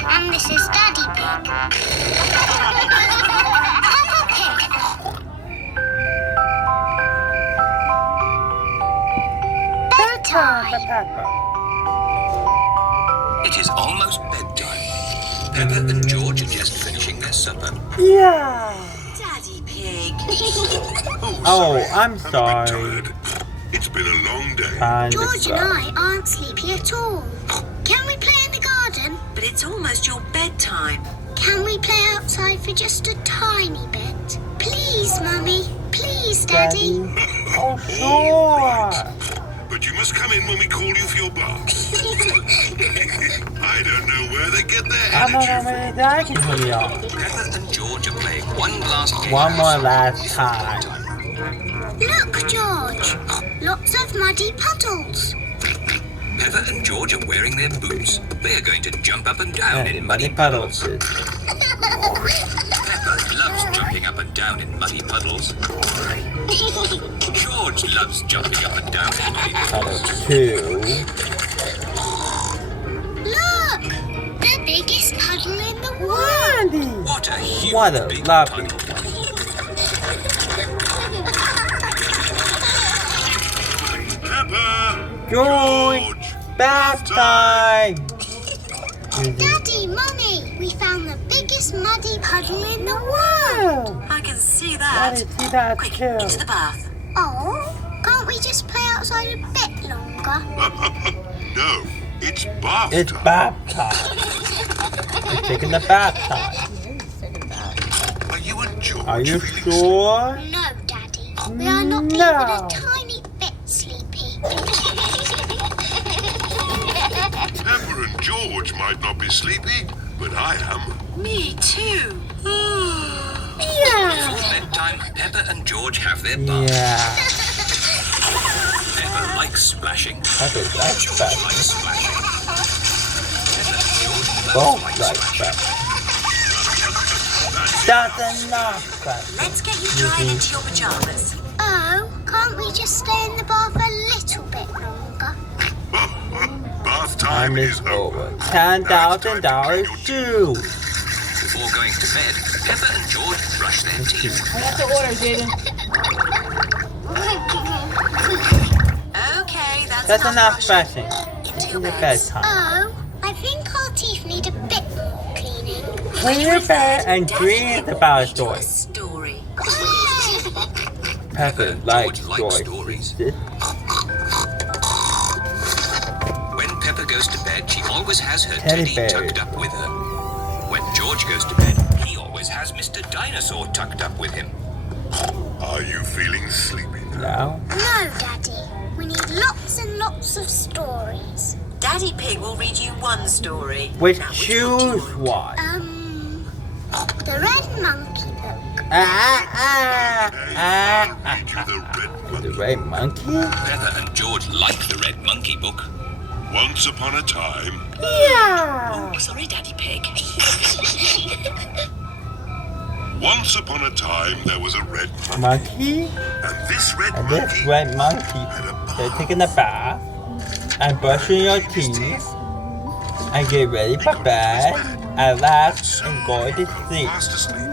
And this is Daddy Pig. Peppa Pig. Bedtime. It is almost bedtime. Peppa and George are just finishing their supper. Yeah. Daddy Pig. Oh, I'm I'm a bit sorry. tired. It's been a long day. George and I aren't sleepy at all. Can we play in the garden? But it's almost your bedtime. Can we play outside for just a tiny bit? Please, Mummy. Please, Daddy. Oh, sure. But you must come in when we call you for your bath. I don't know where they get their I'm energy not from. really liking for y'all. Peppa and George are playing one last game. One more last time. Look, George. Lots of muddy puddles. Peppa and George are wearing their boots. They are going to jump up and down in muddy puddles. Peppa loves jumping up and down in muddy puddles. George loves jumping up and down in muddy puddles. Puddles too. Look! The biggest puddle in the world. What a huge What a big lovely puddle. Peppa! George, bath time. Daddy, Mummy, we found the biggest muddy puddle in the world. I can see that. See that Quick, too. into the bath. Oh, can't we just play outside a bit longer? No, it's bath It's time. bath time. We're taking the bath time. Are you and George Are you feeling sure? No, Daddy. We are not even No. a tiny bit sleepy. Peppa and George might not be sleepy, but I am. Me too. Before bedtime, Peppa and George have their bath. Yeah. Peppa likes splashing. That is like George that. likes splashing. Peppa and George Both both like that. That's enough. Let's get you drying into your pajamas. Oh, can't we just stay in the bath a little bit longer? Bath Time time is is over. over. $10,000 due. Before going to bed, Peppa and George brush their teeth. Okay, That's enough brushing. brushing. Into It's your the beds. bedtime. Oh, I think our teeth need a bit more cleaning. Clean your bed and Daddy dream will about read you a stories. story. Pepper likes George likes stories. stories. When Peppa goes to bed, she always has her Teddy teddy bear. tucked up with her. When George goes to bed, he always has Mr. Dinosaur tucked up with him. Are you feeling sleepy now? No? No, Daddy. We need lots and lots of stories. Daddy Pig will read you one story. Which Now, book do you choose want? one? The Red Monkey book. I'll read you the Red The Monkey. red monkey? Peppa and George like the Red Monkey book. Once upon a time, Oh, sorry, Daddy Pig. once upon a time, there was a red monkey. Monkey? And this red And this monkey red monkey, had a they're bath. taking a bath and brushing your teeth and get ready for bed and relax and go to sleep. Fast asleep.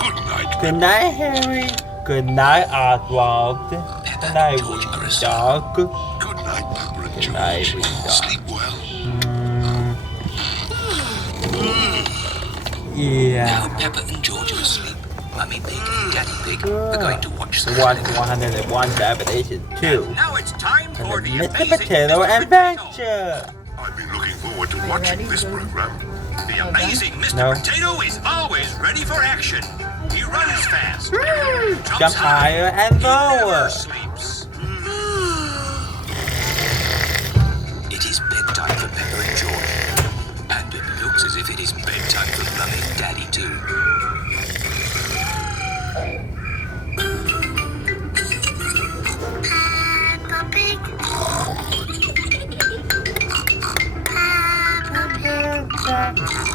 Good night. Good night, Harry. Good night, Oswald. Good Peppa night, and George are asleep. dog. Good night, Peppa and Good night, George. dog. Sleep well. Yeah. Now Peppa and George are asleep. Mummy Pig and Daddy Pig are going to watch the Watch holiday. 101 Salvation 2. Now it's time for the Mr. amazing Potato Mr. Adventure. I've been looking forward to watching this program. The amazing Mr. No. Potato is always ready for action. He runs fast, Jump jumps high, higher and never lower. sleeps. It is bedtime for Peppa and George. And it looks as if it is bedtime for Mummy and Daddy too. Peppa Pig. Peppa Pig.